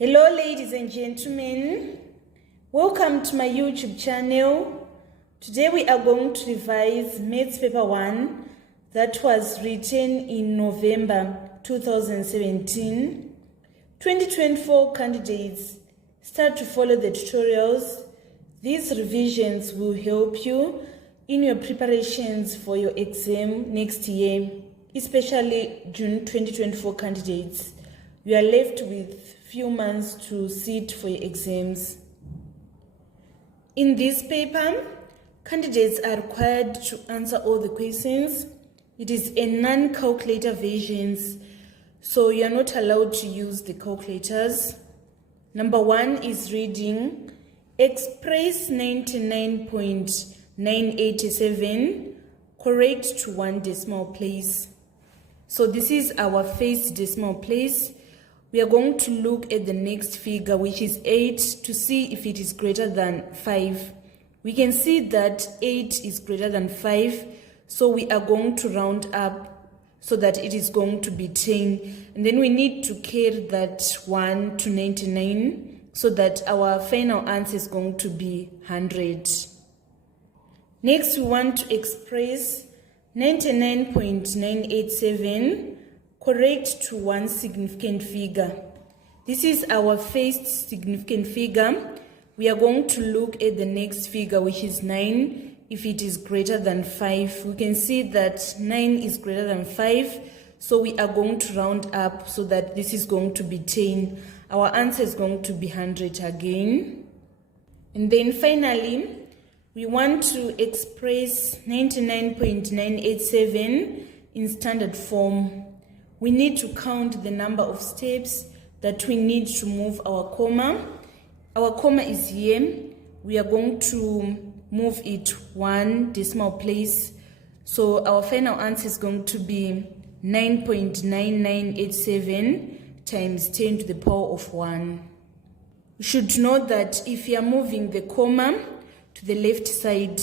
Hello ladies and gentlemen, welcome to my YouTube channel. Today we are going to revise Maths paper 1 that was written in November 2017. 2024 candidates, start to follow the tutorials. These revisions will help you in your preparations for your exam next year, especially June 2024 candidates. You are left with few months to sit for your exams. In this paper, candidates are required to answer all the questions. It is a non-calculator version, so you are not allowed to use the calculators. Number 1 is reading. Express 99.987 correct to one decimal place. So this is our first decimal place. We are going to look at the next figure, which is 8, to see if it is greater than 5. We can see that 8 is greater than 5, so we are going to round up so that it is going to be 10. And then we need to carry that 1 to 99 so that our final answer is going to be 100. Next, we want to express 99.987 correct to one significant figure. This is our first significant figure. We are going to look at the next figure, which is 9. If it is greater than 5, we can see that 9 is greater than 5, so we are going to round up so that this is going to be 10. Our answer is going to be 100 again. And then finally, we want to express 99.987 in standard form. We need to count the number of steps that we need to move our comma. Our comma is here. We are going to move it one decimal place. So our final answer is going to be 9.9987 times 10 to the power of 1. You should know that if you are moving the comma to the left side,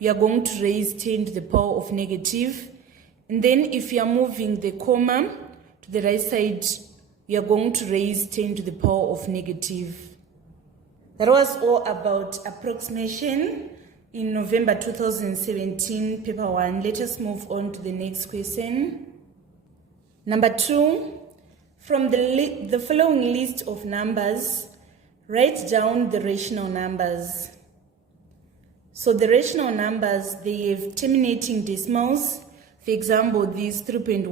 we are going to raise 10 to the power of negative. And then if you are moving the comma to the right side, you are going to raise 10 to the power of negative. That was all about approximation in November 2017, paper 1. Let us move on to the next question. Number 2, from the following list of numbers, write down the rational numbers. So the rational numbers, they have terminating decimals. For example, these 3.1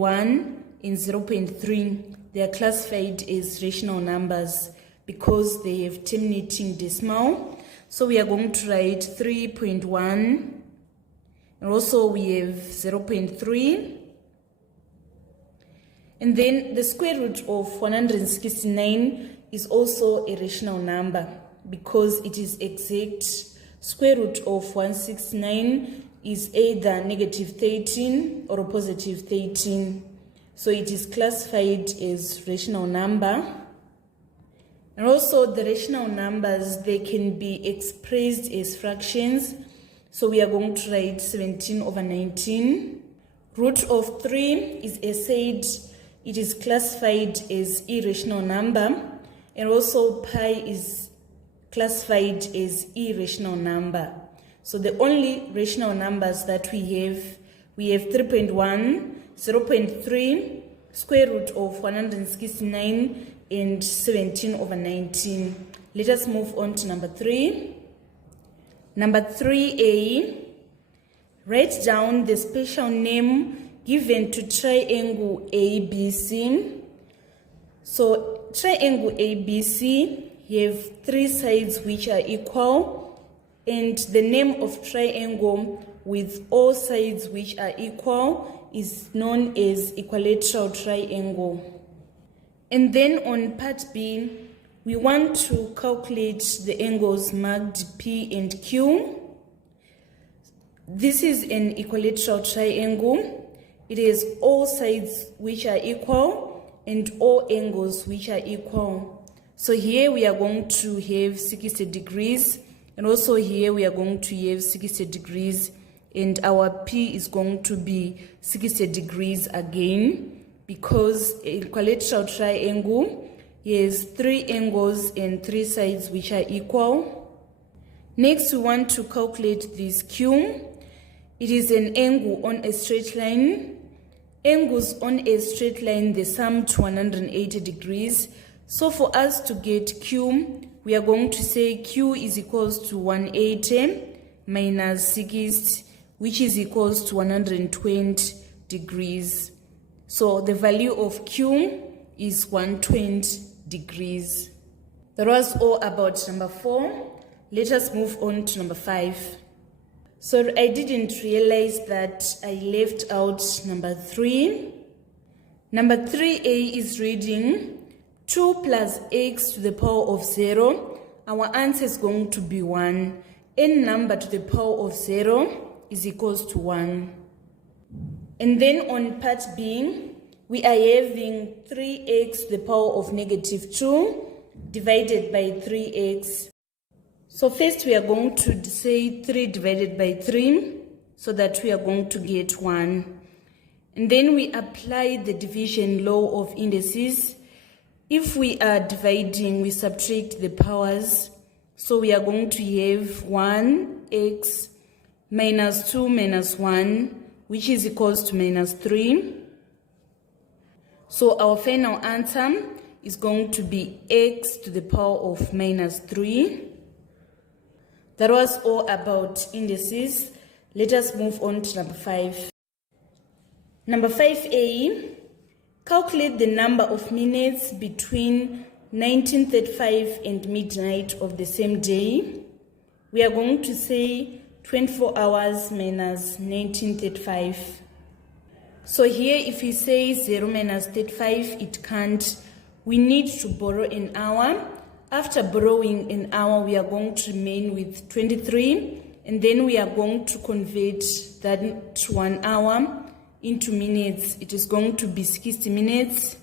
and 0.3, they are classified as rational numbers because they have terminating decimal. So we are going to write 3.1, and also we have 0.3. And then the square root of 169 is also a rational number because it is exact. Square root of 169 is either negative 13 or positive 13. So it is classified as rational number. And also the rational numbers, they can be expressed as fractions. So we are going to write 17 over 19. Root of 3 is, as said, it is classified as irrational number. And also pi is classified as irrational number. So the only rational numbers that we have 3.1, 0.3, square root of 169, and 17 over 19. Let us move on to number 3. Number 3a, write down the special name given to triangle ABC. So triangle ABC have 3 sides which are equal, and the name of triangle with all sides which are equal is known as equilateral triangle. And then on part B, we want to calculate the angles marked P and Q. This is an equilateral triangle. It has all sides which are equal and all angles which are equal. So here we are going to have 60 degrees. And also here we are going to have 60 degrees, and our P is going to be 60 degrees again, because equilateral triangle has 3 angles and 3 sides which are equal. Next, we want to calculate this Q. It is an angle on a straight line. Angles on a straight line, they sum to 180 degrees. So for us to get Q, we are going to say Q is equals to 180 minus 60, which is equals to 120 degrees. So the value of Q is 120 degrees. That was all about number 4. Let us move on to number 5. So I didn't realize that I left out number 3. Number 3a is reading 2 plus x to the power of 0. Our answer is going to be 1. N number to the power of 0 is equals to 1. And then on part B, we are having 3x to the power of negative 2 divided by 3x. So first we are going to say 3 divided by 3 so that we are going to get 1. And then we apply the division law of indices. If we are dividing, we subtract the powers. So we are going to have 1x minus 2 minus 1, which is equals to minus 3. So our final answer is going to be x to the power of minus 3. That was all about indices. Let us move on to number 5. Number 5a, calculate the number of minutes between 1935 and midnight of the same day. We are going to say 24 hours minus 1935. So here if we say 0 minus 35, it can't. We need to borrow an hour. After borrowing an hour, we are going to remain with 23, and then we are going to convert that to 1 hour into minutes. It is going to be 60 minutes.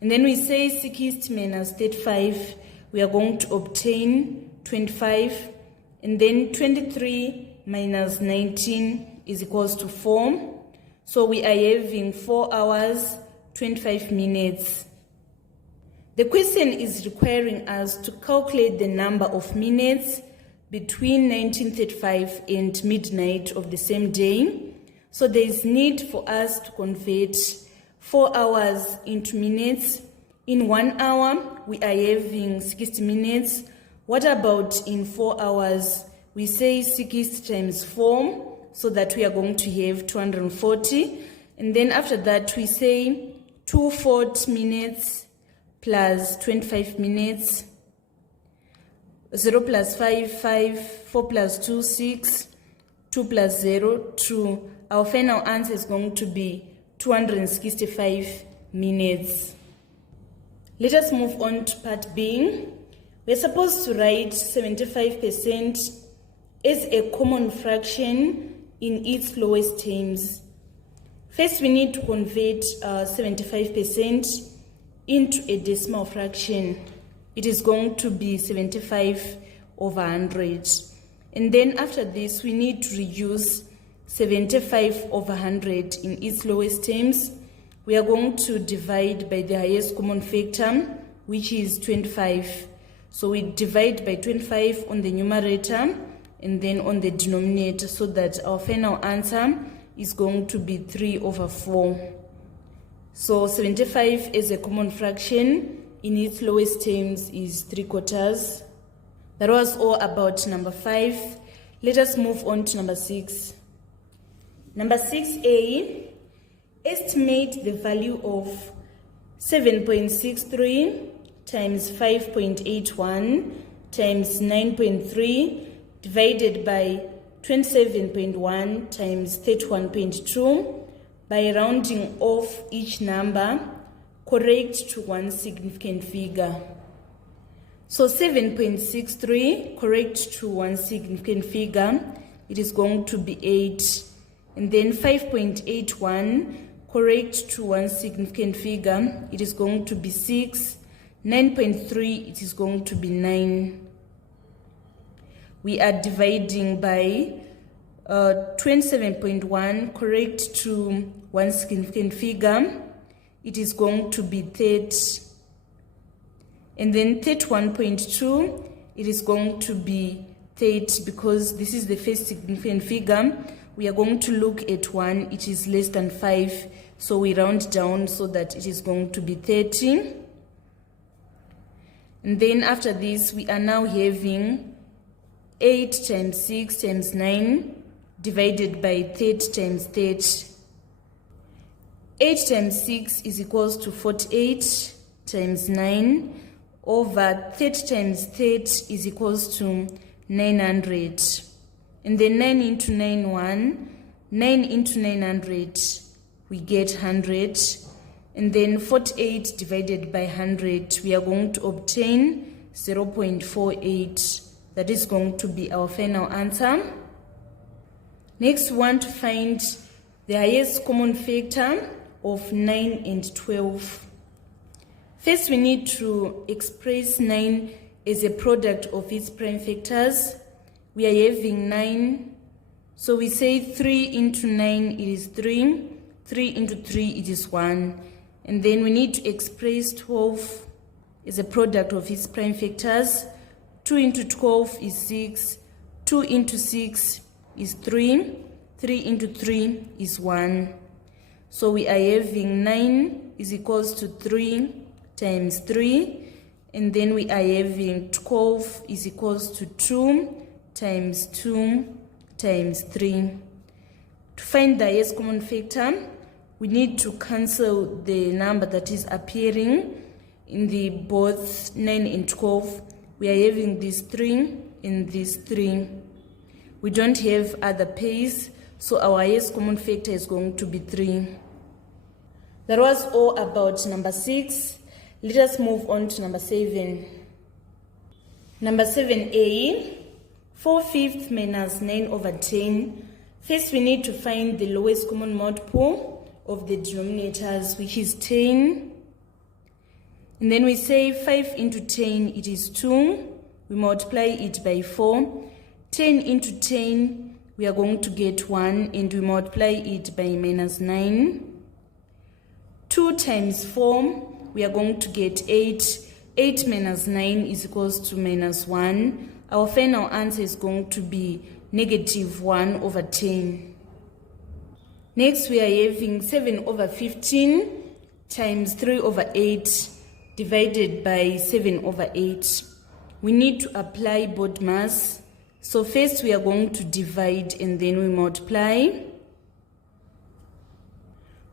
And then we say 60 minus 35, we are going to obtain 25, and then 23 minus 19 is equals to 4. So we are having 4 hours, 25 minutes. The question is requiring us to calculate the number of minutes between 1935 and midnight of the same day. So there is need for us to convert 4 hours into minutes. In 1 hour, we are having 60 minutes. What about in 4 hours? We say 60 times 4, so that we are going to have 240. And then after that, we say 240 minutes plus 25 minutes, 0 plus 5, 5, 4 plus 2, 6, 2 plus 0, 2. Our final answer is going to be 265 minutes. Let us move on to part B. We're supposed to write 75% as a common fraction in its lowest terms. First, we need to convert 75% into a decimal fraction. It is going to be 75 over 100. And then after this, we need to reduce 75 over 100 in its lowest terms. We are going to divide by the highest common factor, which is 25. So we divide by 25 on the numerator and then on the denominator, so that our final answer is going to be 3 over 4. So 75 as a common fraction in its lowest terms is 3/4. That was all about number 5. Let us move on to number 6. Number 6a, estimate the value of 7.63 times 5.81 times 9.3 divided by 27.1 times 31.2 by rounding off each number correct to one significant figure. So 7.63 correct to one significant figure, it is going to be 8. And then 5.81 correct to one significant figure, it is going to be 6. 9.3, it is going to be 9. We are dividing by 27.1 correct to one significant figure, it is going to be 30. And then 31.2, it is going to be 30 because this is the first significant figure. We are going to look at 1, it is less than 5. So we round down so that it is going to be 30. And then after this, we are now having 8 times 6 times 9 divided by 30 times 30. 8 times 6 is equals to 48 times 9 over 30 times 30 is equals to 900. And then 9 into 9, 1. 9 into 900, we get 100. And then 48 divided by 100, we are going to obtain 0.48. That is going to be our final answer. Next, we want to find the highest common factor of 9 and 12. First, we need to express 9 as a product of its prime factors. We are having 9. So we say 3 into 9, it is 3. 3 into 3, it is 1. And then we need to express 12 as a product of its prime factors. 2 into 12 is 6. 2 into 6 is 3. 3 into 3 is 1. So we are having 9 is equals to 3 times 3. And then we are having 12 is equals to 2 times 2 times 3. To find the highest common factor, we need to cancel the number that is appearing in the both 9 and 12. We are having this 3 and this 3. We don't have other pairs, so our highest common factor is going to be 3. That was all about number 6. Let us move on to number 7. Number 7a, 4/5 minus 9 over 10. First, we need to find the lowest common multiple of the denominators, which is 10. And then we say 5 into 10, it is 2. We multiply it by 4. 10 into 10, we are going to get 1, and we multiply it by minus 9. 2 times 4, we are going to get 8. 8 minus 9 is equals to minus 1. Our final answer is going to be negative 1 over 10. Next, we are having 7 over 15 times 3 over 8 divided by 7 over 8. We need to apply BODMAS. So first we are going to divide and then we multiply.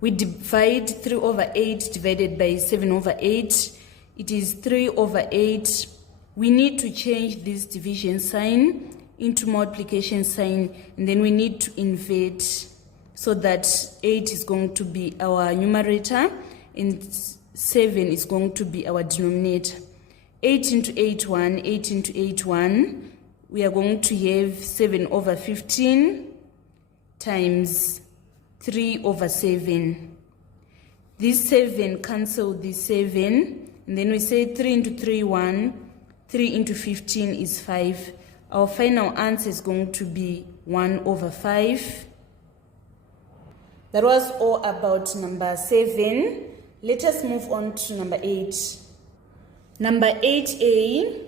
We divide 3 over 8 divided by 7 over 8. It is 3 over 8. We need to change this division sign into multiplication sign, and then we need to invert so that 8 is going to be our numerator and 7 is going to be our denominator. 8 into 8, 1. 8 into 8, 1. We are going to have 7 over 15 times 3 over 7. This 7 cancel this 7. And then we say 3 into 3, 1. 3 into 15 is 5. Our final answer is going to be 1 over 5. That was all about number 7. Let us move on to number 8. Number 8a,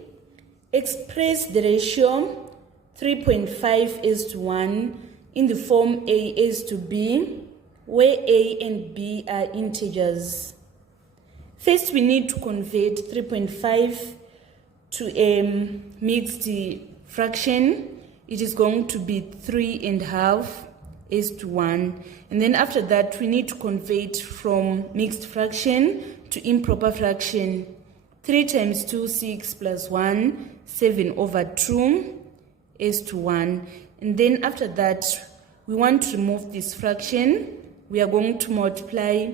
express the ratio 3.5 is to 1 in the form A is to B, where A and B are integers. First, we need to convert 3.5 to a mixed fraction. It is going to be 3.5 is to 1. And then after that, we need to convert from mixed fraction to improper fraction. 3 times 2, 6 plus 1, 7 over 2 is to 1. And then after that, we want to remove this fraction. We are going to multiply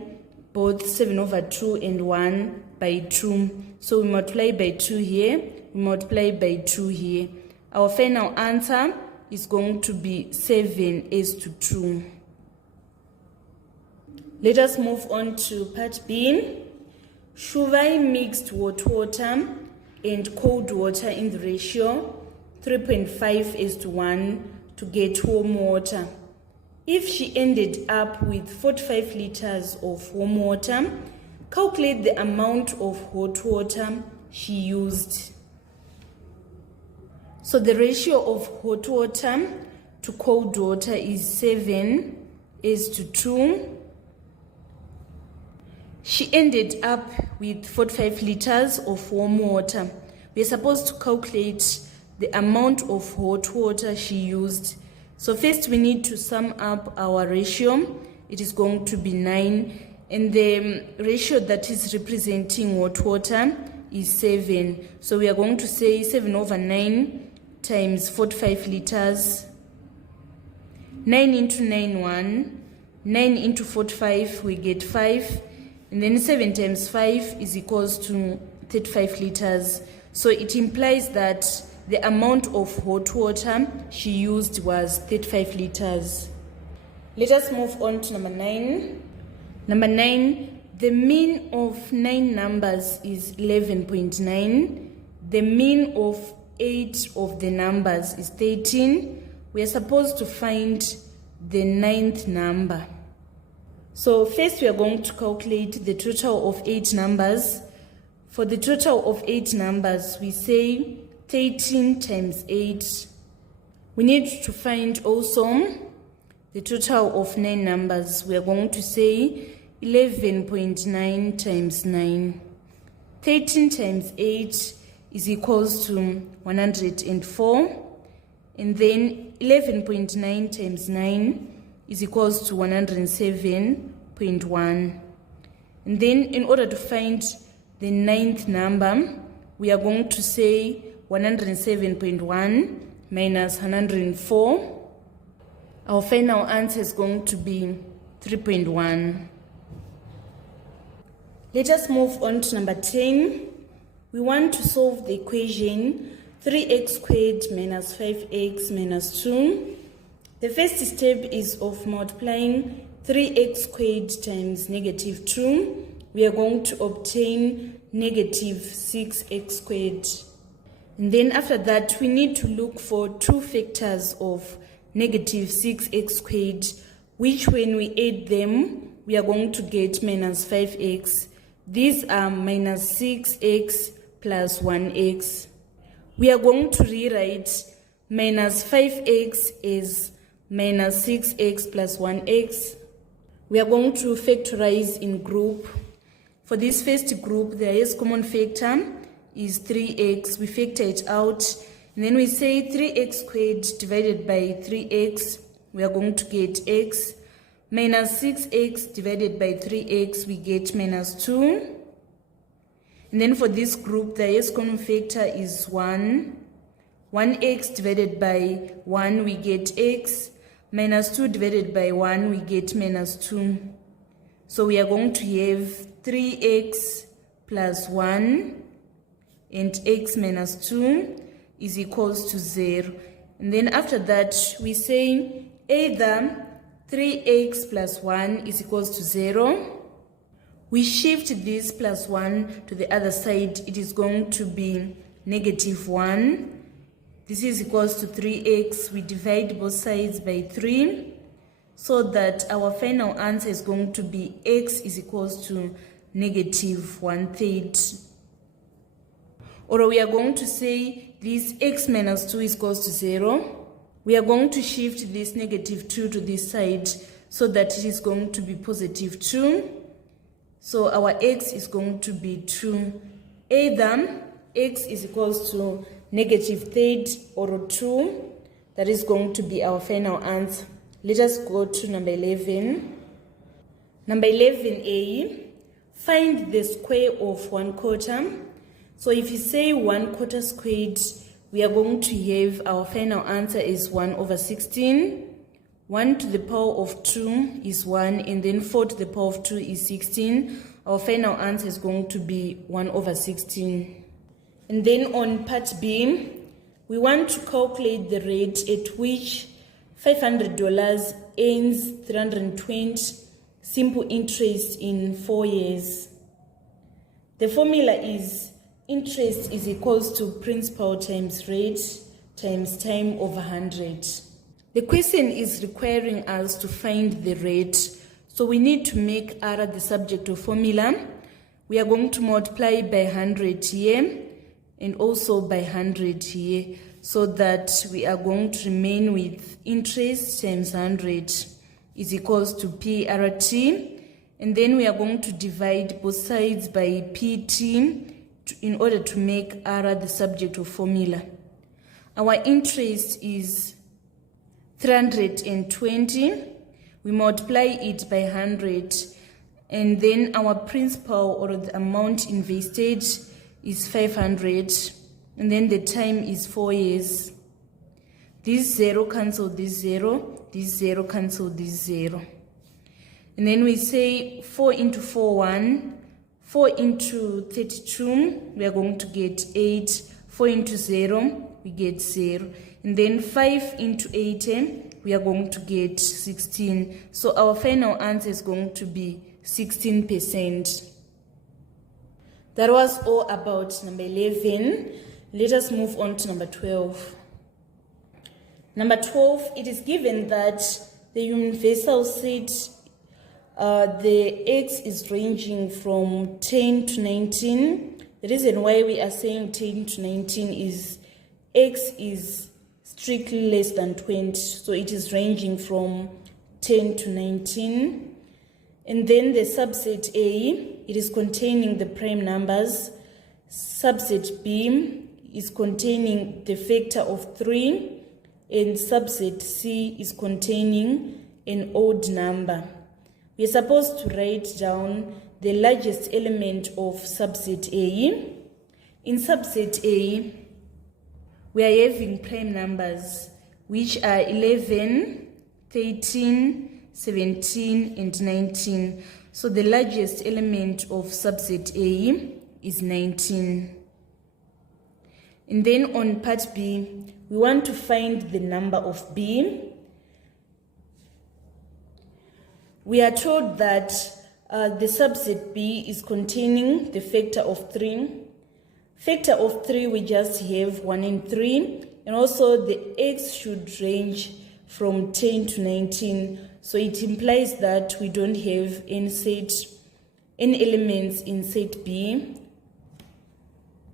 both 7 over 2 and 1 by 2. So we multiply by 2 here, we multiply by 2 here. Our final answer is going to be 7 is to 2. Let us move on to part B. Should I mix hot water and cold water in the ratio 3.5 is to 1 to get warm water? If she ended up with 45 liters of warm water, calculate the amount of hot water she used. So the ratio of hot water to cold water is 7:2. She ended up with 45 liters of warm water. We're supposed to calculate the amount of hot water she used. So first we need to sum up our ratio. It is going to be 9, and the ratio that is representing hot water is 7. So we are going to say 7/9 times 45 liters. 9 into 9, 1. 9 into 45, we get 5. And then 7 times 5 is equals to 35 liters. So it implies that the amount of hot water she used was 35 liters. Let us move on to number 9. Number 9, the mean of 9 numbers is 11.9. The mean of 8 of the numbers is 13. We are supposed to find the 9th number. So first we are going to calculate the total of 8 numbers. For the total of 8 numbers, we say 13 times 8. We need to find also the total of 9 numbers. We are going to say 11.9 times 9. 13 times 8 is equals to 104. And then 11.9 times 9 is equals to 107.1. And then in order to find the 9th number, we are going to say 107.1 minus 104. Our final answer is going to be 3.1. Let us move on to number 10. We want to solve the equation 3x squared minus 5x minus 2. The first step is of multiplying 3x squared times negative 2. We are going to obtain negative 6x squared. And then after that, we need to look for 2 factors of negative 6x squared, which when we add them, we are going to get minus 5x. These are minus 6x plus 1x. We are going to rewrite minus 5x as minus 6x plus 1x. We are going to factorize in group. For this first group, the highest common factor is 3x. We factor it out. And then we say 3x squared divided by 3x. We are going to get x. Minus 6x divided by 3x, we get minus 2. And then for this group, the highest common factor is 1. 1x divided by 1, we get x. Minus 2 divided by 1, we get minus 2. So we are going to have 3x plus 1 and x minus 2 is equals to 0. And then after that, we say either 3x plus 1 is equals to 0. We shift this plus 1 to the other side. It is going to be negative 1. This is equals to 3x. We divide both sides by 3 so that our final answer is going to be x is equals to negative 1/3. Or we are going to say this x minus 2 is equals to 0. We are going to shift this negative 2 to this side so that it is going to be positive 2. So our x is going to be 2. Either x is equals to negative 3rd or 2. That is going to be our final answer. Let us go to number 11. Number 11a, find the square of 1/4. So if you say 1/4 squared, we are going to have our final answer is 1/16. 1 to the power of 2 is 1, and then 4 to the power of 2 is 16. Our final answer is going to be 1/16. And then on part B, we want to calculate the rate at which $500 earns 320 simple interest in 4 years. The formula is interest is equals to principal times rate times time over 100. The question is requiring us to find the rate, so we need to make R the subject of formula. we are going to multiply by 100 here and also by 100 here, so that we are going to remain with interest times 100 is equals to PRT. And then we are going to divide both sides by PT in order to make R the subject of formula. Our interest is 320. We multiply it by 100. And then our principal, or the amount invested, is 500. And then the time is 4 years. This 0 cancel this 0. This 0 cancel this 0. And then we say 4 into 4, 1. 4 into 32, we are going to get 8. 4 into 0, we get 0. And then 5 into 80, we are going to get 16. So our final answer is going to be 16%. That was all about number 11. Let us move on to number 12. Number 12, it is given that the universal set, the x is ranging from 10 to 19. The reason why we are saying 10 to 19 is x is strictly less than 20, so it is ranging from 10 to 19. And then the subset A, it is containing the prime numbers. Subset B is containing the factor of 3, and subset C is containing an odd number. We are supposed to write down the largest element of subset A. In subset A, we are having prime numbers, which are 11, 13, 17, and 19. So the largest element of subset A is 19. And then on part B, we want to find the number of B. We are told that the subset B is containing the factor of 3. Factor of 3, we just have 1 and 3. And also the x should range from 10 to 19. So it implies that we don't have any elements in set B.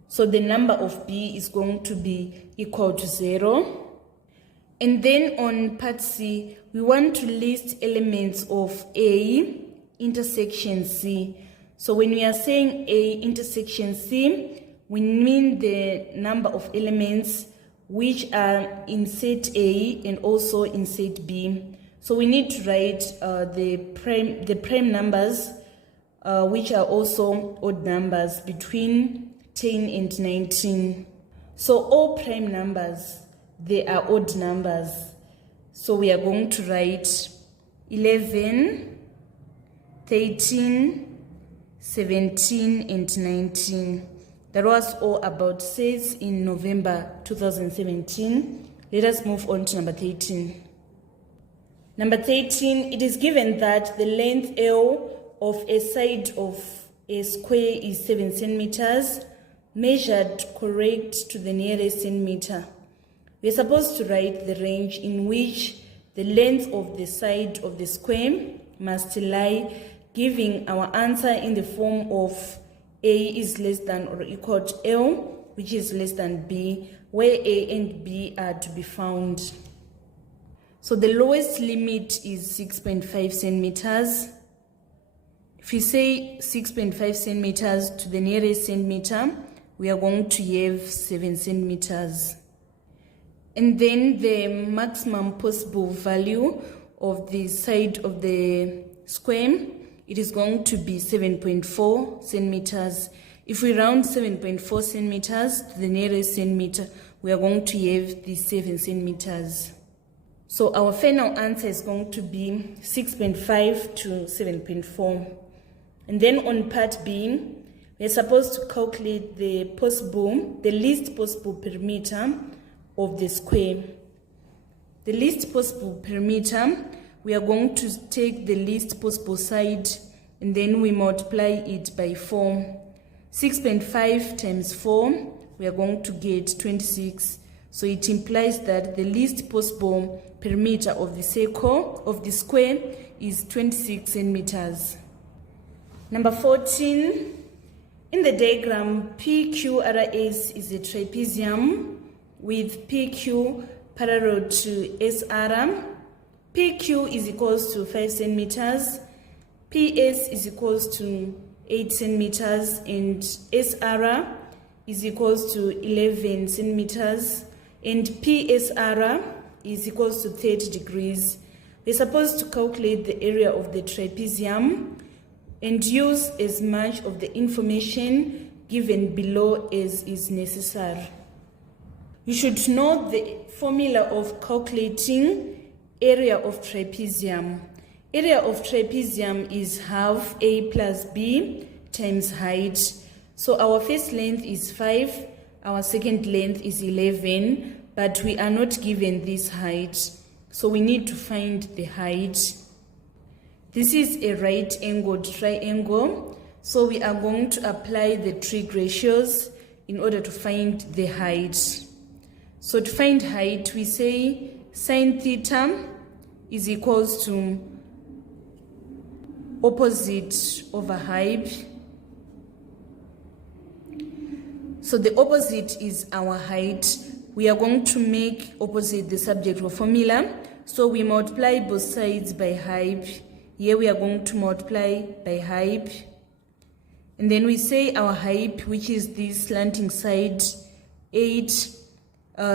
So the number of B is going to be equal to 0. And then on part C, we want to list elements of A intersection C. So when we are saying A intersection C, we mean the number of elements which are in set A and also in set B. So we need to write the prime numbers, which are also odd numbers between 10 and 19. So all prime numbers, they are odd numbers. So we are going to write 11, 13, 17, and 19. That was all about sets in November 2017. Let us move on to number 13. Number 13, it is given that the length L of a side of a square is 7 centimeters, measured correct to the nearest centimeter. We are supposed to write the range in which the length of the side of the square must lie, giving our answer in the form of A is less than or equal to L, which is less than B, where A and B are to be found. So the lowest limit is 6.5 centimeters. If we say 6.5 centimeters to the nearest centimeter, we are going to have 7 centimeters. And then the maximum possible value of the side of the square, it is going to be 7.4 centimeters. If we round 7.4 centimeters to the nearest centimeter, we are going to have the 7 centimeters. So our final answer is going to be 6.5 to 7.4. And then on part B, we are supposed to calculate the least possible perimeter of the square. The least possible perimeter, we are going to take the least possible side and then we multiply it by 4. 6.5 times 4, we are going to get 26. So it implies that the least possible perimeter of the circle, of the square, is 26 centimeters. Number 14, In the diagram, PQRS is a trapezium with PQ parallel to SR. PQ is equals to 5 centimeters, PS is equals to 8 centimeters, and SR is equals to 11 centimeters, and PSR is equals to 30 degrees. We're supposed to calculate the area of the trapezium and use as much of the information given below as is necessary. You should know the formula of calculating area of trapezium. Area of trapezium is half A plus B times height. So our first length is 5, our second length is 11, but we are not given this height. So we need to find the height. This is a right-angled triangle. So we are going to apply the trig ratios in order to find the height. So to find height, we say sine theta is equals to opposite over height. So the opposite is our height. We are going to make opposite the subject of formula. So we multiply both sides by height. Here we are going to multiply by height. And then we say our height, which is this slanting side, 8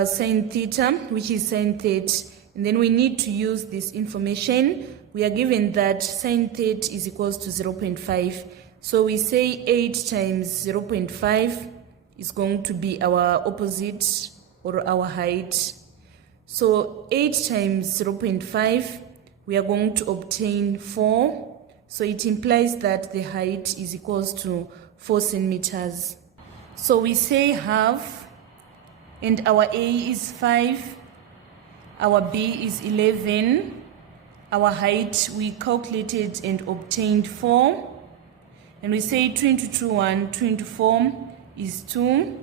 sine theta, which is sine theta. And then we need to use this information. We are given that sine theta is equals to 0.5. So we say 8 times 0.5 is going to be our opposite or our height. So 8 times 0.5, we are going to obtain 4. So it implies that the height is equals to 4 centimeters. So we say half, and our A is 5, our B is 11, our height we calculated and obtained 4, and we say 2 into 2, 1, 2 into 4 is 2,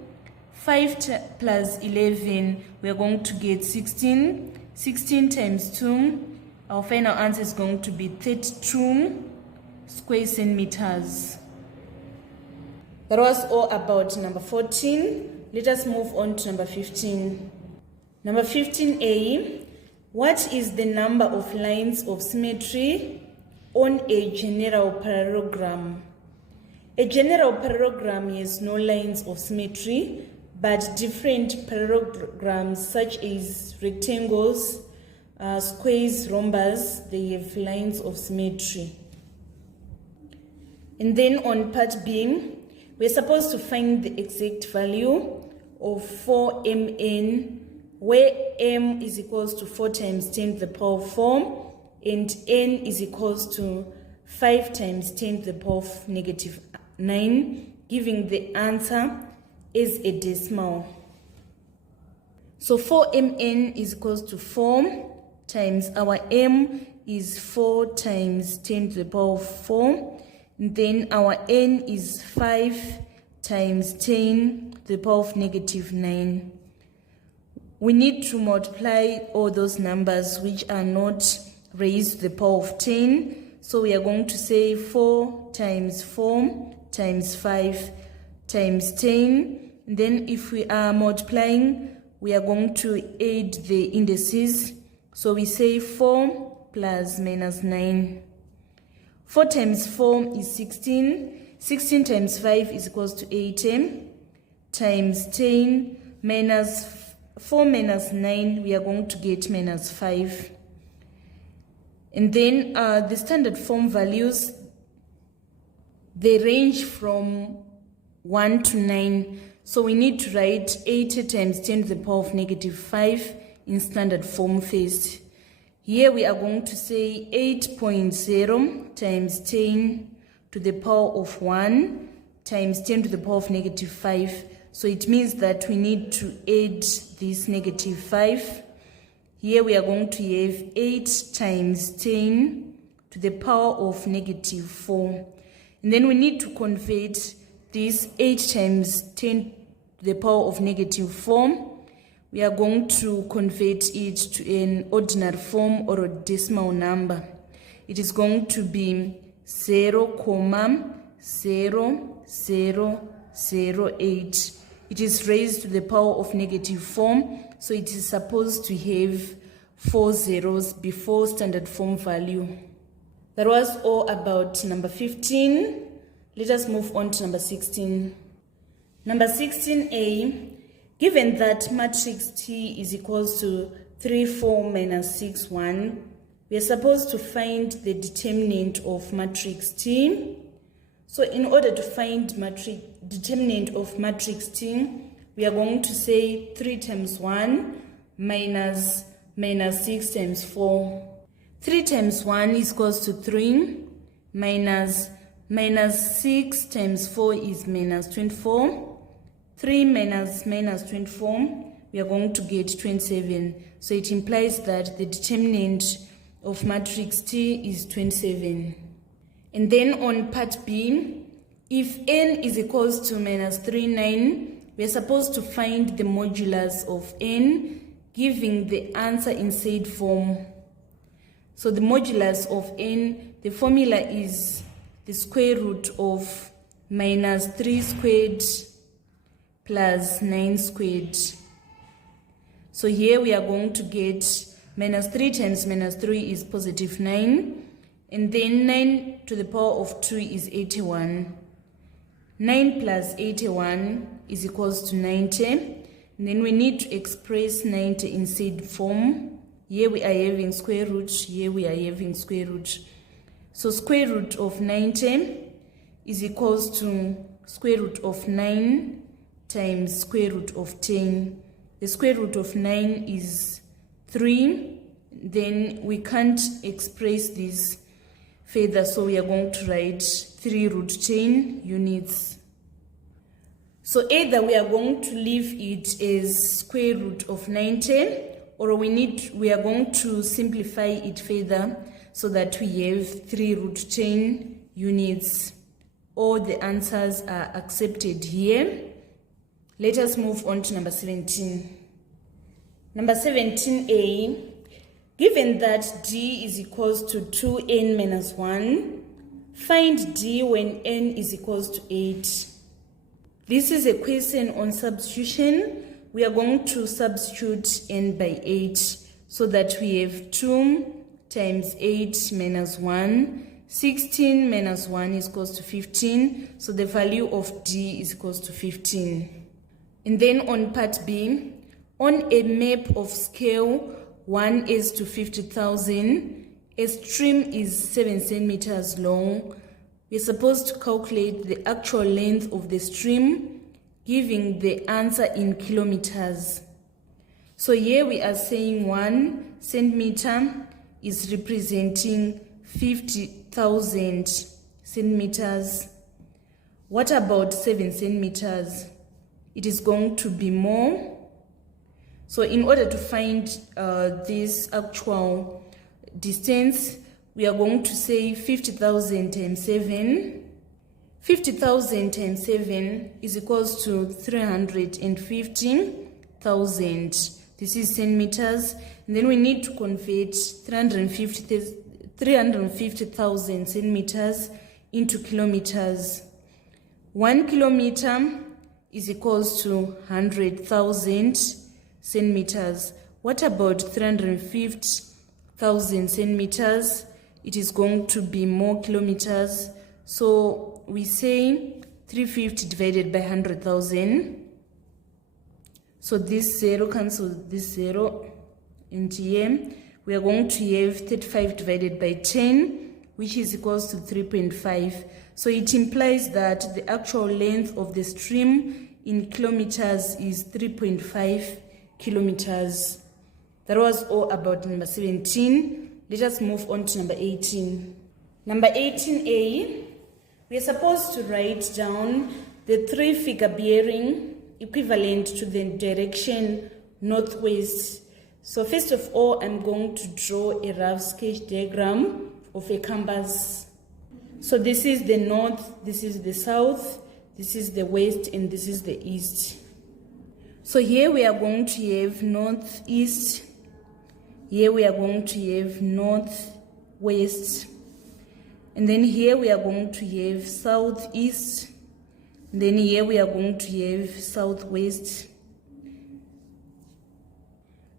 5 plus 11, we are going to get 16, 16 times 2, our final answer is going to be 32 square centimeters. That was all about number 14. Let us move on to number 15. Number 15A, what is the number of lines of symmetry on a general parallelogram? A general parallelogram has no lines of symmetry, but different parallelograms such as rectangles, squares, rhombus, they have lines of symmetry. And then on part B, we're supposed to find the exact value of 4mn, where m is equals to 4 times 10 to the power of 4, and n is equals to 5 times 10 to the power of negative 9, giving the answer as a decimal. So 4mn is equals to 4 times our m is 4 times 10 to the power of 4, and then our n is 5 times 10 to the power of negative 9. We need to multiply all those numbers which are not raised to the power of 10. So we are going to say 4 times 4 times 5 times 10. And then if we are multiplying, we are going to add the indices. So we say 4 plus minus 9. 4 times 4 is 16. 16 times 5 is equals to 18 times 10 minus 4 minus 9, we are going to get minus 5. And then the standard form values, they range from 1 to 9. So we need to write 80 times 10 to the power of negative 5 in standard form first. Here we are going to say 8.0 times 10 to the power of 1 times 10 to the power of negative 5. So it means that we need to add this negative 5. Here we are going to have 8 times 10 to the power of negative 4. And then we need to convert this 8 times 10 to the power of negative 4. We are going to convert it to an ordinary form or a decimal number. It is going to be 0,0 0.0008. It is raised to the power of -4, so it is supposed to have 4 zeros before standard form value. That was all about number 15. Let us move on to number 16. Number 16a, given that matrix T is equals to 3, 4 minus 6, 1, we are supposed to find the determinant of matrix T. So in order to find determinant of matrix T, we are going to say 3 times 1 minus 6 times 4. 3 times 1 is equals to 3 minus 6 times 4 is minus 24. 3 minus 24, we are going to get 27. So it implies that the determinant of matrix T is 27. And then on part B, if n is equals to minus 3, 9, we are supposed to find the modulus of n, giving the answer in said form. So the modulus of n, the formula is the square root of minus 3 squared plus 9 squared. So here we are going to get minus 3 times minus 3 is positive 9. And then 9 to the power of 2 is 81. 9 plus 81 is equals to 90. And then we need to express 90 in said form. Here we are having square root, here we are having square root. So square root of 90 is equals to square root of 9 times square root of 10. The square root of 9 is 3. Then we can't express this further, so we are going to write 3 root 10 units. So either we are going to leave it as square root of 90, or we are going to simplify it further so that we have 3 root 10 units. All the answers are accepted here. Let us move on to number 17. Number 17a, given that d is equals to 2n minus 1, find d when n is equals to 8. This is a question on substitution. We are going to substitute n by 8 so that we have 2 times 8 minus 1. 16 minus 1 is equals to 15. So the value of d is equals to 15. And then on part B, on a map of scale 1 is to 50,000, a stream is 7 centimeters long. We're supposed to calculate the actual length of the stream, giving the answer in kilometers. So here we are saying 1 centimeter is representing 50,000 centimeters. What about 7 centimeters? It is going to be more. So in order to find this actual distance, we are going to say 50,000 times 7. 50,000 times 7 is equals to 350,000. This is centimeters. And then we need to convert 350,000 centimeters into kilometers. 1 kilometer is equals to 100,000 centimeters. What about 350,000 centimeters? It is going to be more kilometers. So we say 350 divided by 100,000. So this 0 cancels this 0. And here we are going to have 35 divided by 10, which is equals to 3.5. So it implies that the actual length of the stream in kilometers is 3.5 kilometers. That was all about number 17. Let us move on to number 18. Number 18a, we are supposed to write down the 3 figure bearing equivalent to the direction northwest. So first of all, I'm going to draw a rough sketch diagram of a compass. So this is the north, this is the south, this is the west, and this is the east. So here we are going to have northeast, here we are going to have northwest, and then here we are going to have southeast, Then here we are going to have southwest.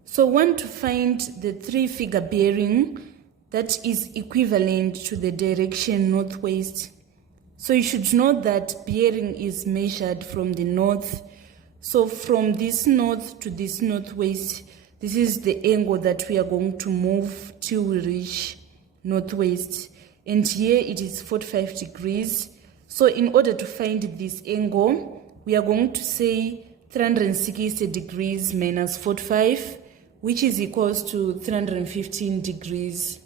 So we want to find the 3-figure bearing that is equivalent to the direction northwest. So you should know that bearing is measured from the north. So from this north to this northwest, this is the angle that we are going to move till we reach northwest. And here it is 45 degrees. So in order to find this angle, we are going to say 360 degrees minus 45, which is equals to 315 degrees.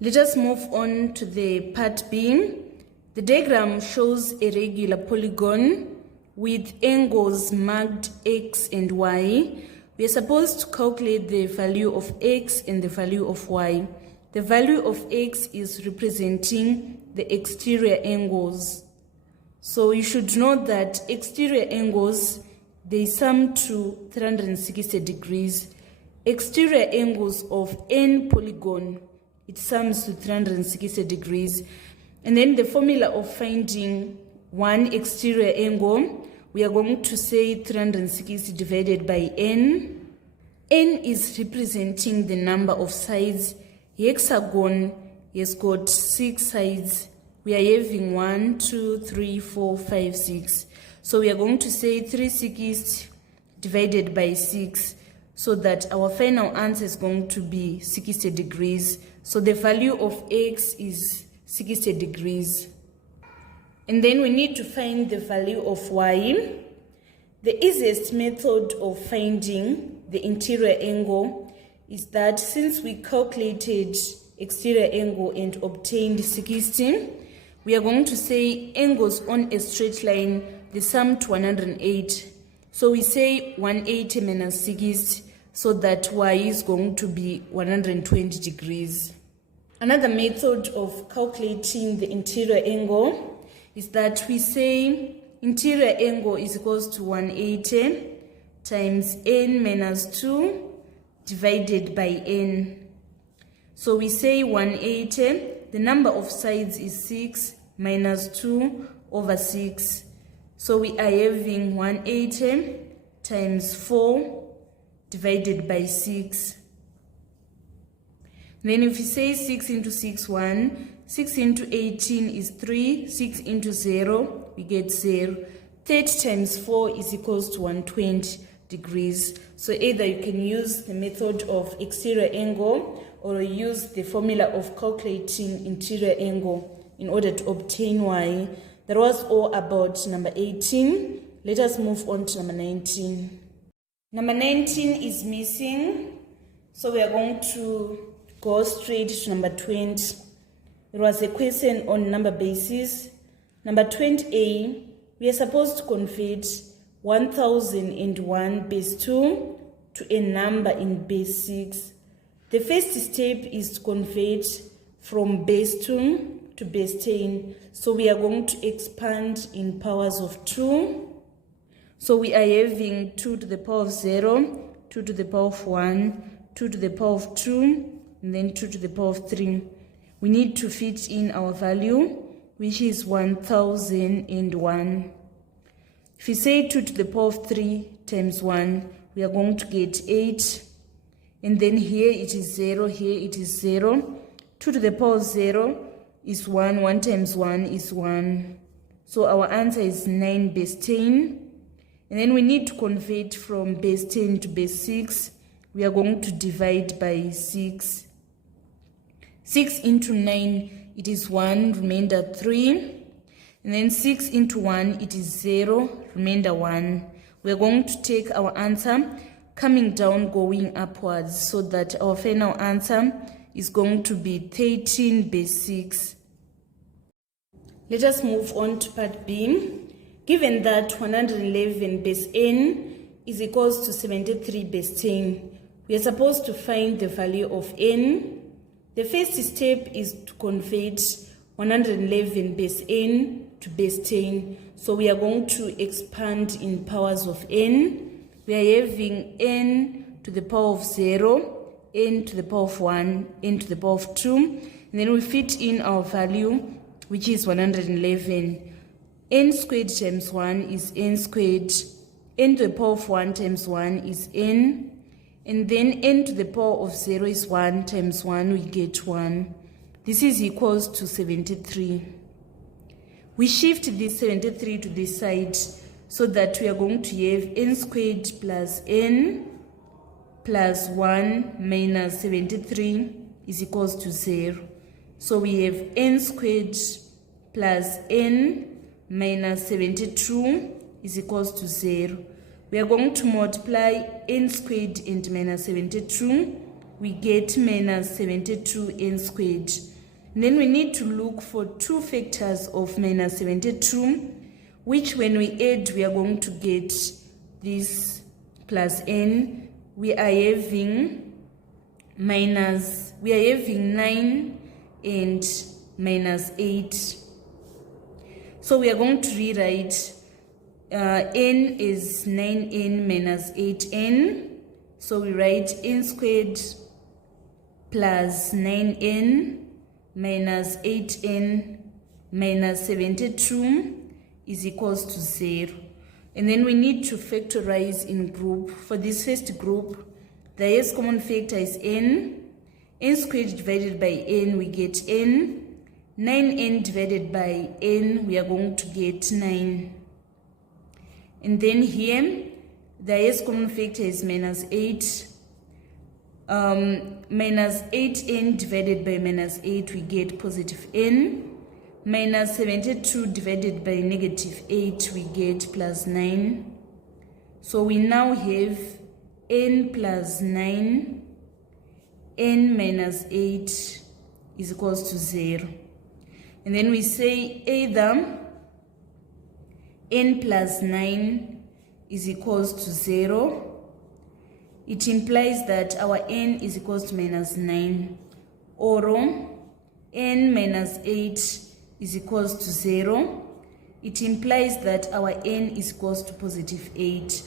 Let us move on to the part B. The diagram shows a regular polygon with angles marked X and Y. We are supposed to calculate the value of X and the value of Y. The value of X is representing the exterior angles. So you should know that exterior angles, they sum to 360 degrees. Exterior angles of n polygon, it sums to 360 degrees. And then the formula of finding one exterior angle, we are going to say 360 divided by n. N is representing the number of sides. Hexagon has got 6 sides. We are having 1, 2, 3, 4, 5, 6. So we are going to say 360 divided by 6, so that our final answer is going to be 60 degrees. So the value of X is 60 degrees. And then we need to find the value of Y. The easiest method of finding the interior angle is that since we calculated exterior angle and obtained 60, we are going to say angles on a straight line, they sum to 108. So we say 180 minus 60, so that Y is going to be 120 degrees. Another method of calculating the interior angle is that we say interior angle is equals to 180 times n minus 2 divided by n. So we say 180, the number of sides is 6 minus 2 over 6. So we are having 180 times 4 divided by 6. Then if we say 6 into 6, 1, 6 into 18 is 3, 6 into 0, we get 0. 30 times 4 is equals to 120 degrees. So either you can use the method of exterior angle or use the formula of calculating interior angle in order to obtain Y. That was all about number 18. Let us move on to number 19. Number 19 is missing, so we are going to go straight to number 20. It was a question on number basis. Number 20A, we are supposed to convert 1001 base 2 to a number in base 6. The first step is to convert from base 2 to base 10. So we are going to expand in powers of 2. So we are having 2 to the power of 0, 2 to the power of 1, 2 to the power of 2, and then 2 to the power of 3. We need to fit in our value, which is 1001. If we say 2 to the power of 3 times 1, we are going to get 8. And then here it is 0, here it is 0. 2 to the power of 0 is 1, 1 times 1 is 1. So our answer is 9 base 10. And then we need to convert from base 10 to base 6. We are going to divide by 6. 6 into 9, it is 1, remainder 3. And then 6 into 1, it is 0, remainder 1. We are going to take our answer coming down, going upwards, so that our final answer is going to be 13 base 6. Let us move on to part B. Given that 111 base n is equals to 73 base 10, we are supposed to find the value of n. The first step is to convert 111 base n to base 10. So we are going to expand in powers of n. We are having n to the power of 0, n to the power of 1, n to the power of 2. And then we fit in our value, which is 111. n squared times 1 is n squared, n to the power of 1 times 1 is n, and then n to the power of 0 is 1 times 1, we get 1. This is equals to 73. We shift this 73 to this side so that we are going to have n squared plus n plus 1 minus 73 is equals to 0. So we have n squared plus n minus 72 is equals to 0. We are going to multiply n squared and minus 72. We get minus 72 n squared. And then we need to look for two factors of minus 72, which when we add, we are going to get this plus n. We are having 9 and minus 8. So we are going to rewrite n is 9n minus 8n. So we write n squared plus 9n minus 8n minus 72 is equals to 0. And then we need to factorize in group. For this first group, the highest common factor is n. N squared divided by n, we get n. 9n divided by n, we are going to get 9. And then here, the highest common factor is minus 8. Minus 8n divided by minus 8, we get positive n. Minus 72 divided by negative 8, we get plus 9. So we now have n plus 9, n minus 8 is equals to 0. And then we say either n plus 9 is equals to 0. It implies that our n is equals to minus 9, or n minus 8 is equals to 0. It implies that our n is equals to positive 8.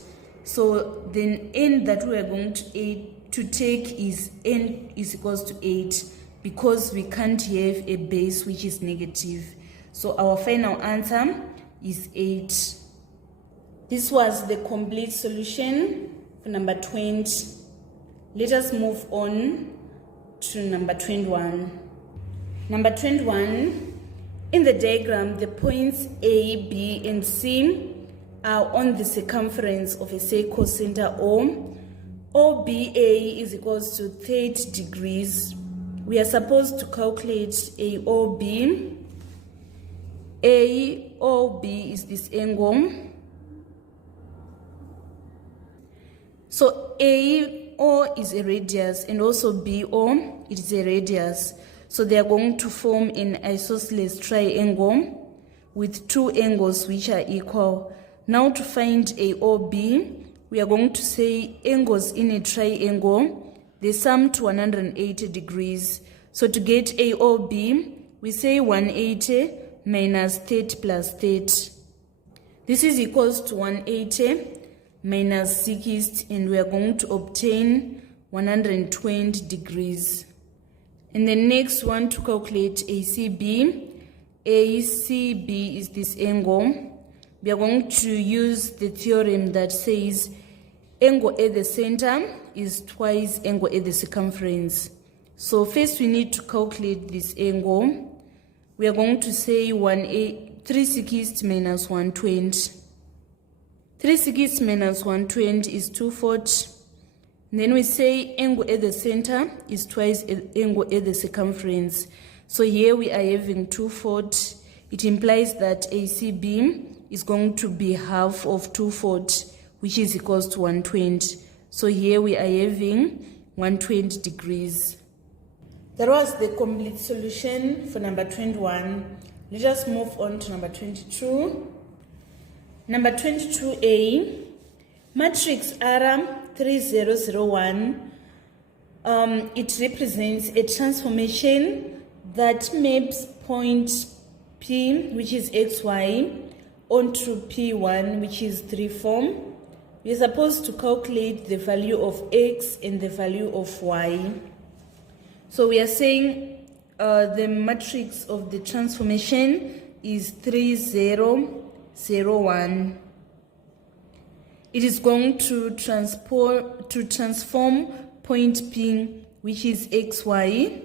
So then n that we are going to take is n is equals to 8, because we can't have a base which is negative. So our final answer is 8. This was the complete solution for number 20. Let us move on to number 21. Number 21, in the diagram, the points A, B, and C are on the circumference of a circle center O. OBA is equals to 30 degrees. We are supposed to calculate AOB. AOB is this angle. So AO is a radius, and also BO, it is a radius. So they are going to form an isosceles triangle with two angles which are equal. Now to find AOB, we are going to say angles in a triangle, they sum to 180 degrees. So to get AOB, we say 180 minus 30 plus 30. This is equals to 180 minus 60, and we are going to obtain 120 degrees. And the next one, to calculate ACB. ACB is this angle. We are going to use the theorem that says angle at the center is twice angle at the circumference. So first we need to calculate this angle. We are going to say 360 minus 120. 360 minus 120 is 240. And then we say angle at the center is twice angle at the circumference. So here we are having 240. It implies that ACB is going to be half of 240, which is equals to 120. So here we are having 120 degrees. That was the complete solution for number 21. Let us move on to number 22. Number 22A, matrix R3001. It represents a transformation that maps point P, which is XY, onto P1, which is 3 form. We are supposed to calculate the value of X and the value of Y. So we are saying the matrix of the transformation is 3001. 0, 1. It is going to transform point P, which is xy,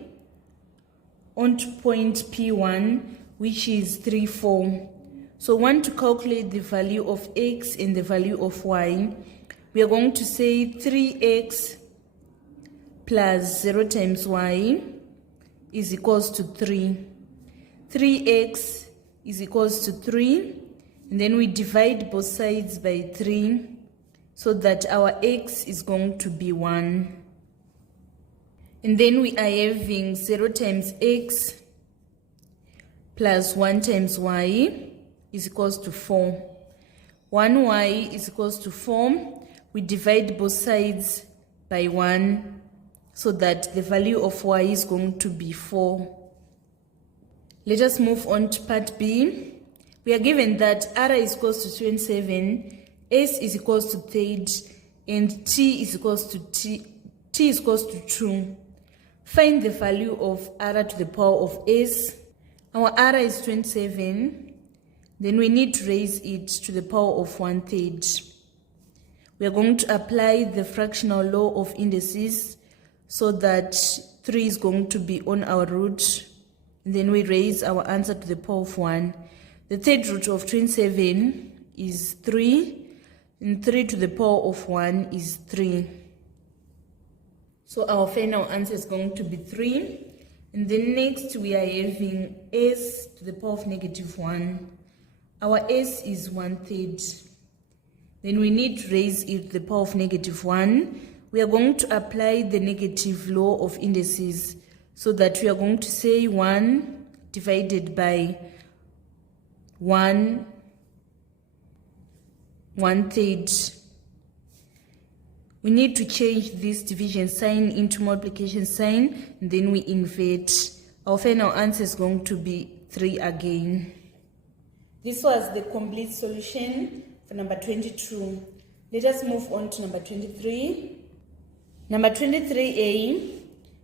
onto point P1, which is 3, 4. So we want to calculate the value of x and the value of y. We are going to say 3x plus 0 times y is equals to 3. 3x is equals to 3. And then we divide both sides by 3 so that our x is going to be 1. And then we are having 0 times x plus 1 times y is equals to 4. 1y is equals to 4. We divide both sides by 1 so that the value of y is going to be 4. Let us move on to part B. We are given that r is equals to 27, s is equals to 30, and t is equals to 2. Find the value of r to the power of s. Our r is 27. Then we need to raise it to the power of 1/3. We are going to apply the fractional law of indices so that 3 is going to be on our root. And then we raise our answer to the power of 1. The third root of 27 is 3, and 3 to the power of 1 is 3. So our final answer is going to be 3. And then next we are having s to the power of -1. Our s is 1/3. Then we need to raise it to the power of -1. We are going to apply the negative law of indices so that we are going to say 1 divided by 1, 1/3. We need to change this division sign into multiplication sign, and then we invert. Our final answer is going to be 3 again. This was the complete solution for number 22. Let us move on to number 23. Number 23a,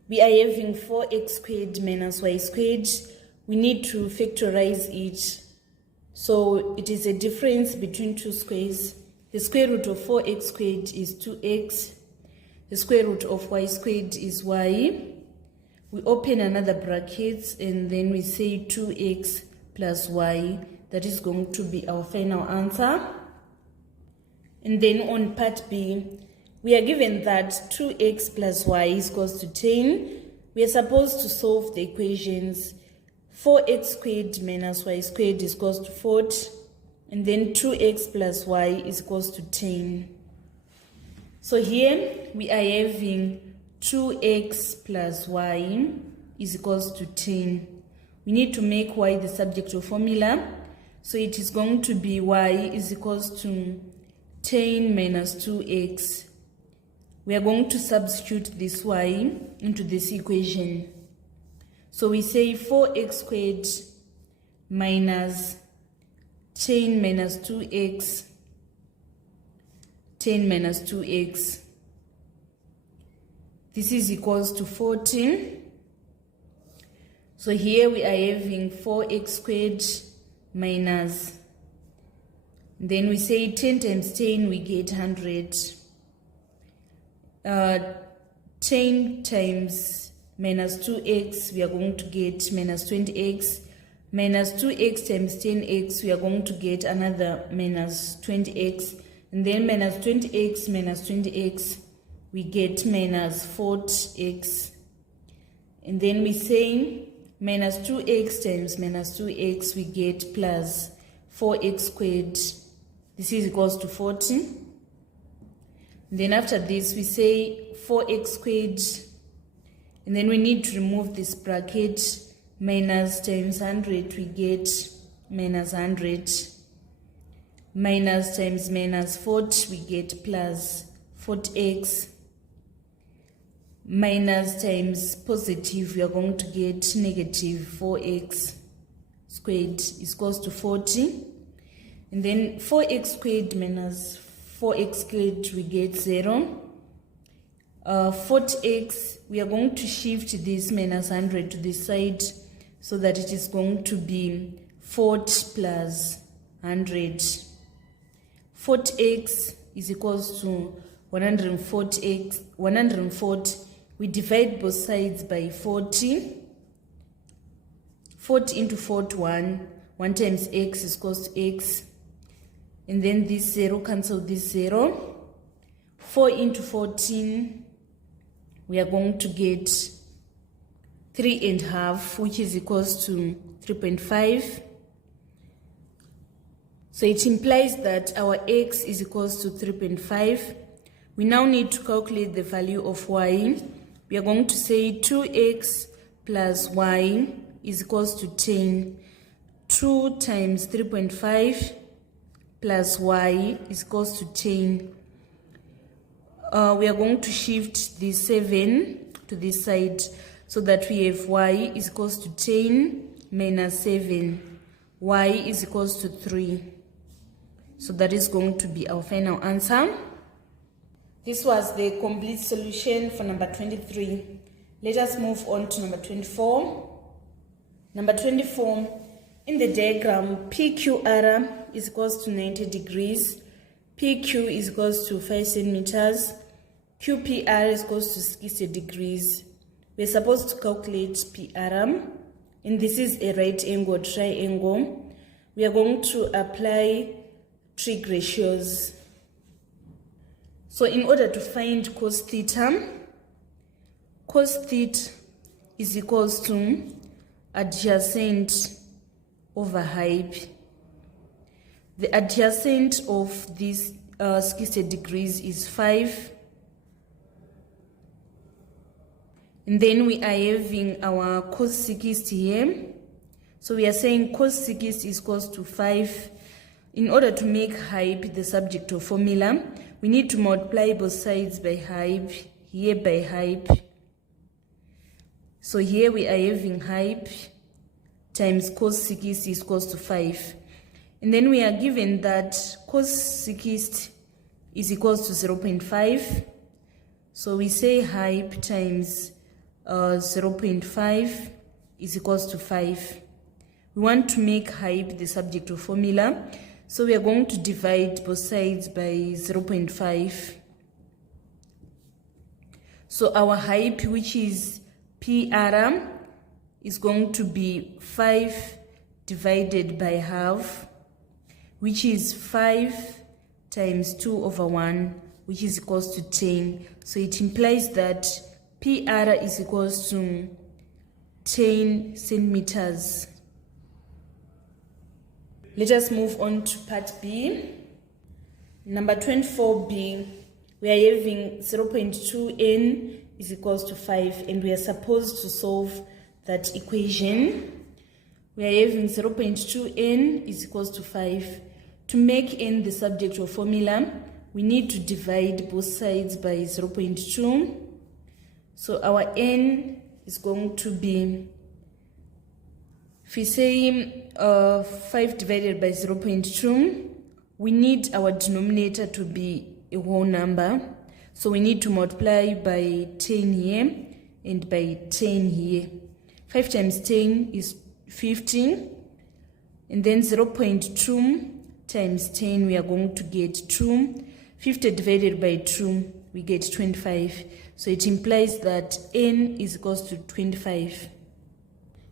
we are having 4x squared minus y squared. We need to factorize it. So it is a difference between two squares. The square root of 4x squared is 2x. The square root of y squared is y. We open another bracket and then we say 2x plus y. That is going to be our final answer. And then on part B, we are given that 2x plus y is equals to 10. We are supposed to solve the equations. 4x squared minus y squared is equals to 40. And then 2x plus y is equals to 10. So here we are having 2x plus y is equals to 10. We need to make y the subject of formula. So it is going to be y is equals to 10 minus 2x. We are going to substitute this y into this equation. So we say 4x squared minus 10 minus 2x, 10 minus 2x. This is equals to 14. So here we are having 4x squared minus, then we say 10 times 10, we get 100. 10 times minus 2x, we are going to get minus 20x. Minus 2x times 10x, we are going to get another minus 20x. And then minus 20x minus 20x, we get minus 40x. And then we say minus 2x times minus 2x, we get plus 4x squared. This is equals to 40. And then after this, we say 4x squared. And then we need to remove this bracket. Minus times 100, we get minus 100. Minus times minus 40, we get plus 40x. Minus times positive, we are going to get negative 4x squared is equals to 40. And then 4x squared minus 4x squared, we get 0. 40x, we are going to shift this minus 100 to this side so that it is going to be 40 plus 100. 40x is equals to 140x, 140. We divide both sides by 40. 40 into 41, 1 times x is equals to x. And then this 0 cancel this 0. 4 into 14, we are going to get 3.5, which is equals to 3.5. So it implies that our x is equals to 3.5. We now need to calculate the value of y. We are going to say 2x plus y is equals to 10. 2 times 3.5 plus y is equals to 10. We are going to shift the 7 to this side so that we have y is equals to 10 minus 7. Y is equals to 3. So that is going to be our final answer. This was the complete solution for number 23. Let us move on to number 24. Number 24, in the diagram, PQR is equals to 90 degrees. PQ is equals to 5 centimeters. QPR is equals to 60 degrees. We're supposed to calculate PR, and this is a right angle triangle. We are going to apply trig ratios. So in order to find cos theta is equals to adjacent over height. The adjacent of this 60 degrees is 5. And then we are having our cos 60 here. So we are saying cos 60 is equals to 5. In order to make height the subject of formula, we need to multiply both sides by height, here by height. So here we are having height times cos 60 is equals to 5. And then we are given that cos 60 is equals to 0.5. So we say height times 0.5 is equals to 5. We want to make height the subject of formula. So we are going to divide both sides by 0.5. So our height, which is PR, is going to be 5 divided by half, which is 5 times 2 over 1, which is equals to 10. So it implies that PR is equals to 10 centimeters. Let us move on to part B. Number 24B, we are having 0.2n is equals to 5, and we are supposed to solve that equation. We are having 0.2n is equals to 5. To make n the subject of formula, we need to divide both sides by 0.2. So our n is going to be, if we say 5 divided by 0.2, we need our denominator to be a whole number. So we need to multiply by 10 here and by 10 here. 5 times 10 is 15. And then 0.2 times 10, we are going to get 2. 50 divided by 2, we get 25. So it implies that n is equals to 25.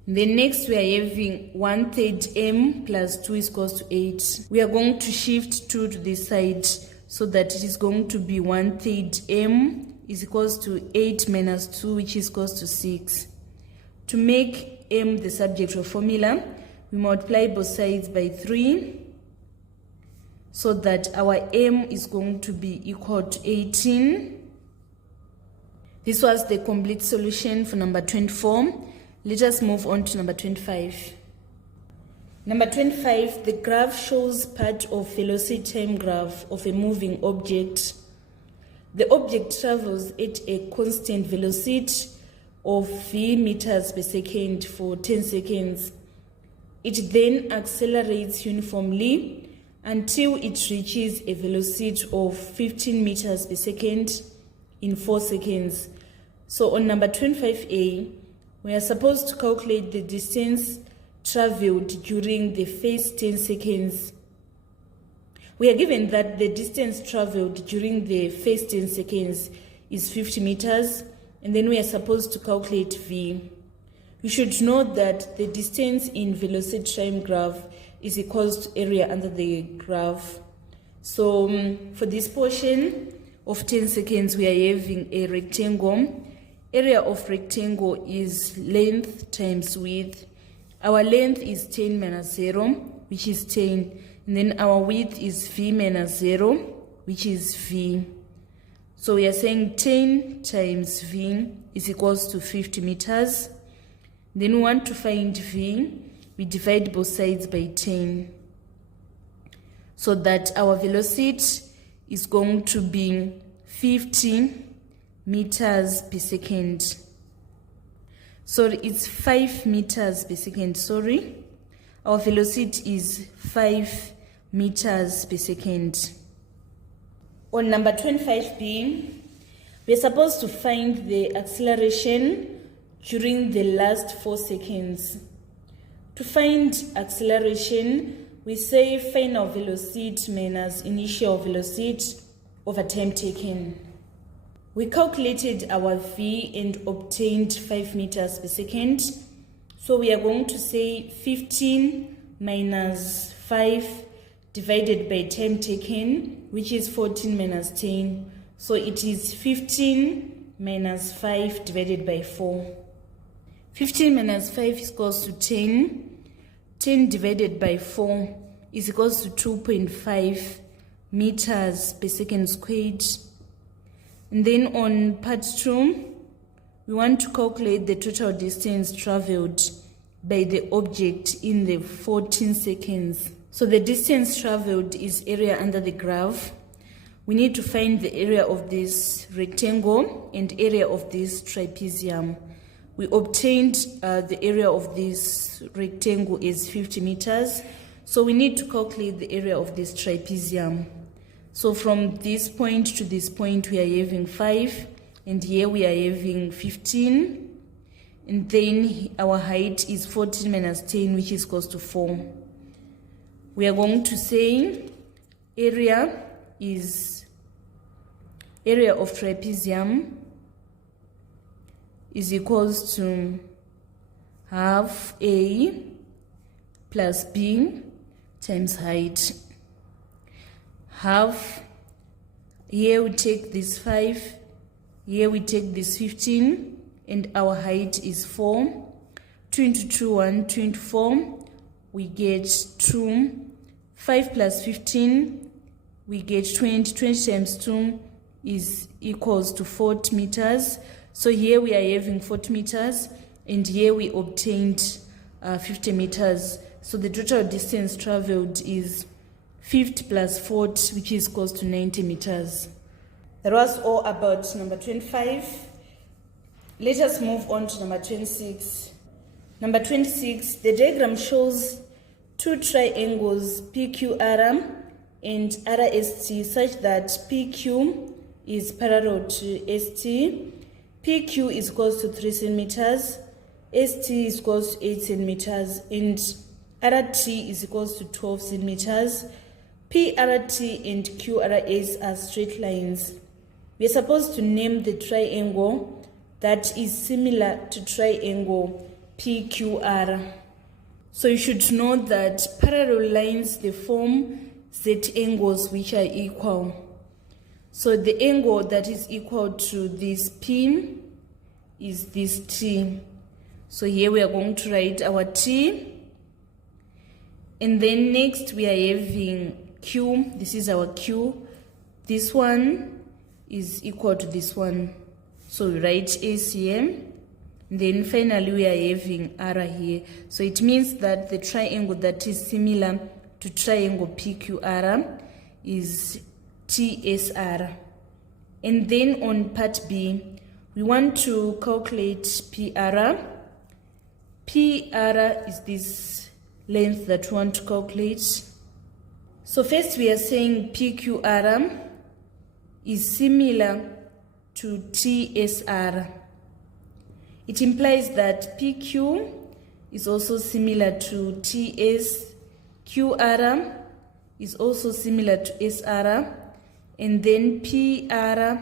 Then next we are having 1/3 m plus 2 is equals to 8. We are going to shift 2 to this side so that it is going to be 1/3 m is equals to 8 minus 2, which is equals to 6. To make m the subject of formula, we multiply both sides by 3 so that our m is going to be equal to 18. This was the complete solution for number 24. Let us move on to number 25. Number 25, the graph shows part of velocity time graph of a moving object. The object travels at a constant velocity of v meters per second for 10 seconds. It then accelerates uniformly until it reaches a velocity of 15 meters per second in 4 seconds. So on number 25A, we are supposed to calculate the distance traveled during the first 10 seconds We are given that the distance traveled during the first 10 seconds is 50 meters, and then we are supposed to calculate V. You should note that the distance in velocity time graph is equals to area under the graph. So for this portion of 10 seconds, we are having a rectangle. Area of rectangle is length times width. Our length is 10 minus 0, which is 10. And then our width is V minus 0, which is V. So we are saying 10 times V is equals to 50 meters. Then we want to find V. We divide both sides by 10. So that our velocity is going to be 50 meters per second. Sorry, it's 5 meters per second, sorry. Our velocity is 5 meters per second. On number 25b, we're supposed to find the acceleration during the last 4 seconds. To find acceleration, we say final velocity minus initial velocity over time taken. We calculated our V and obtained 5 meters per second. So we are going to say 15 minus 5 divided by time taken, which is 14 minus 10. So it is 15 minus 5 divided by 4. 15 minus 5 is equals to 10. 10 divided by 4 is equals to 2.5 meters per second squared. And then on part 2, we want to calculate the total distance traveled by the object in the 14 seconds. So the distance traveled is area under the graph. We need to find the area of this rectangle and area of this trapezium. We obtained the area of this rectangle is 50 meters. So we need to calculate the area of this trapezium. So from this point to this point, we are having 5, and here we are having 15, and then our height is 14 minus 10, which is equals to 4. We are going to say area of trapezium is equals to half A plus B times height. Half, here we take this 5, here we take this 15, and our height is 4. 2 into 2, 1, 2 into 4, we get 2. 5 plus 15, we get 20. 20 times 2 is equals to 40 meters. So here we are having 40 meters, and here we obtained 50 meters. So the total distance traveled is 50 plus 40, which is equals to 90 meters. That was all about number 25. Let us move on to number 26. Number 26, the diagram shows two triangles PQR and RST such that PQ is parallel to ST. PQ is equals to 3 centimeters, ST is equals to 8 centimeters, and RT is equals to 12 centimeters. PRT and QRS are straight lines. We are supposed to name the triangle that is similar to triangle PQR. So you should know that parallel lines, they form Z angles which are equal. So the angle that is equal to this P is this T. So here we are going to write our T. And then next we are having Q. This is our Q. This one is equal to this one. So we write ACM. Then finally we are having R here. So it means that the triangle that is similar to triangle PQR is TSR. And then on part B, we want to calculate PR. PR is this length that we want to calculate. So first we are saying PQR is similar to TSR. It implies that PQ is also similar to TS, QR is also similar to SR, and then PR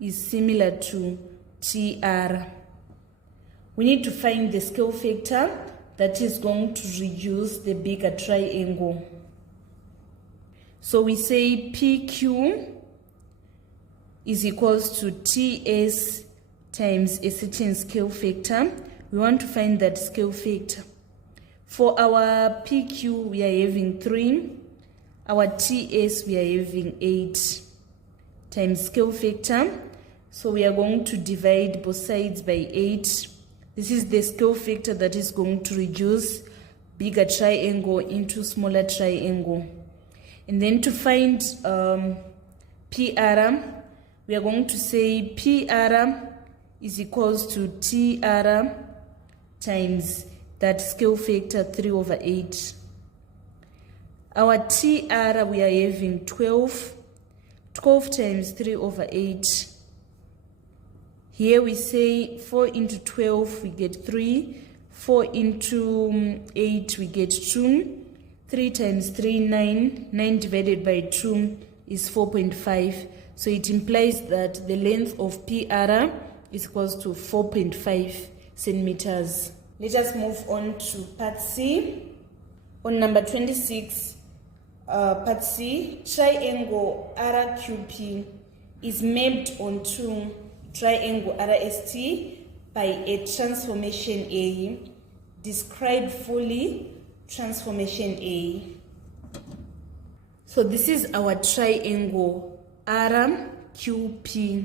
is similar to TR. We need to find the scale factor that is going to reduce the bigger triangle. So we say PQ is equals to TS times a certain scale factor. We want to find that scale factor. For our PQ, we are having 3. Our TS, we are having 8 times scale factor. So we are going to divide both sides by 8. This is the scale factor that is going to reduce bigger triangle into smaller triangle. And then to find PR, we are going to say PR is equals to TR times that scale factor 3/8. Our TR, we are having 12. 12 times 3/8. Here we say 4 into 12, we get 3. 4 into 8, we get 2. 3 times 3, 9. 9 divided by 2 is 4.5. So it implies that the length of PR is equals to 4.5 centimeters. Let us move on to part C. On number 26, part C, triangle RQP is mapped onto triangle RST by a transformation A. Describe fully transformation A. So this is our triangle RQP,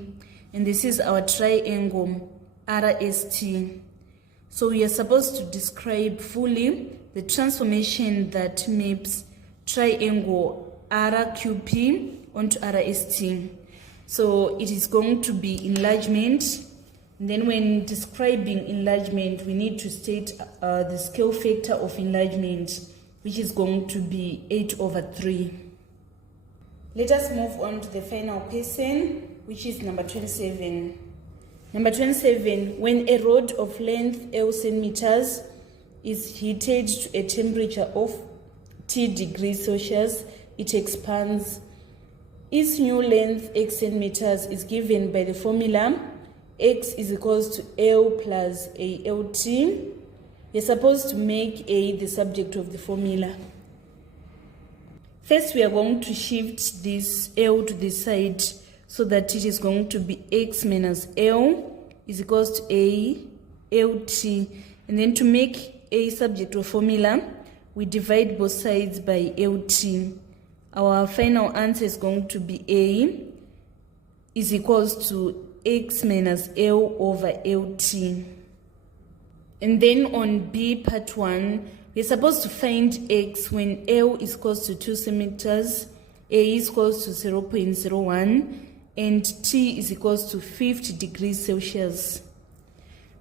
and this is our triangle RST. So we are supposed to describe fully the transformation that maps triangle RQP onto RST. So it is going to be enlargement. And then when describing enlargement, we need to state the scale factor of enlargement, which is going to be 8/3. Let us move on to the final question, which is number 27. Number 27, when a rod of length L centimeters is heated to a temperature of T degrees Celsius, it expands. Its new length x centimeters is given by the formula x is equals to L plus ALT. You're supposed to make A the subject of the formula. First, we are going to shift this L to the side so that it is going to be x minus L is equals to A LT. And then to make A subject of formula, we divide both sides by LT. Our final answer is going to be A is equals to x minus L over LT. And then on B part 1, we're supposed to find x when L is equals to 2 centimeters, A is equals to 0.01, and T is equals to 50 degrees Celsius.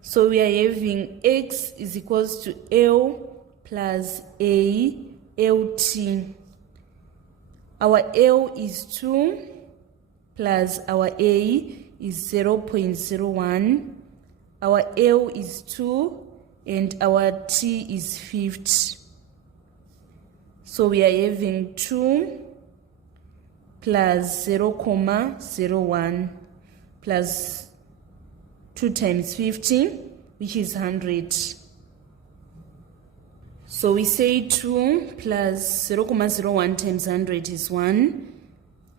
So we are having x is equals to L plus A LT. Our L is 2 plus our A is 0.01. Our L is 2 and our T is 50. So we are having 2 plus 0.01 plus 2 times 50, which is 100. So we say 2 plus 0.01 times 100 is 1.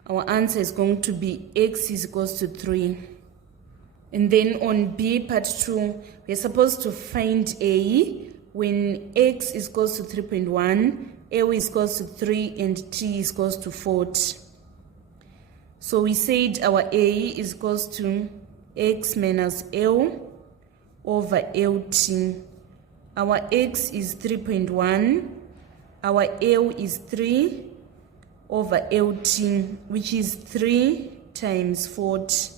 Our answer is going to be x is equals to 3. And then on B part 2, we are supposed to find A when x is equals to 3.1, L is equals to 3, and T is equals to 40. So we said our A is equals to x minus L over LT. Our x is 3.1, our L is 3 over LT, which is 3 times 40.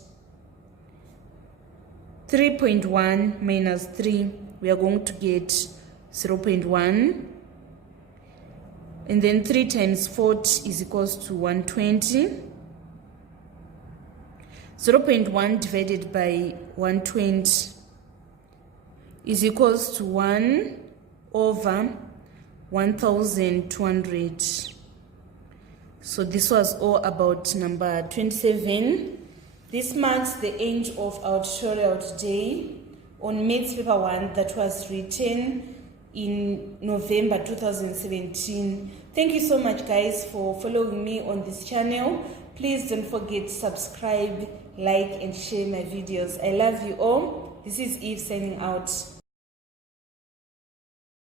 3.1 minus 3, we are going to get 0.1. And then 3 times 40 is equals to 120. 0.1 divided by 120 is equals to 1 over 1,200. So this was all about number 27. This marks the end of our tutorial today on Maths Paper 1 that was written in November 2017. Thank you so much, guys, for following me on this channel. Please don't forget to subscribe, like, and share my videos. I love you all. This is Eve signing out.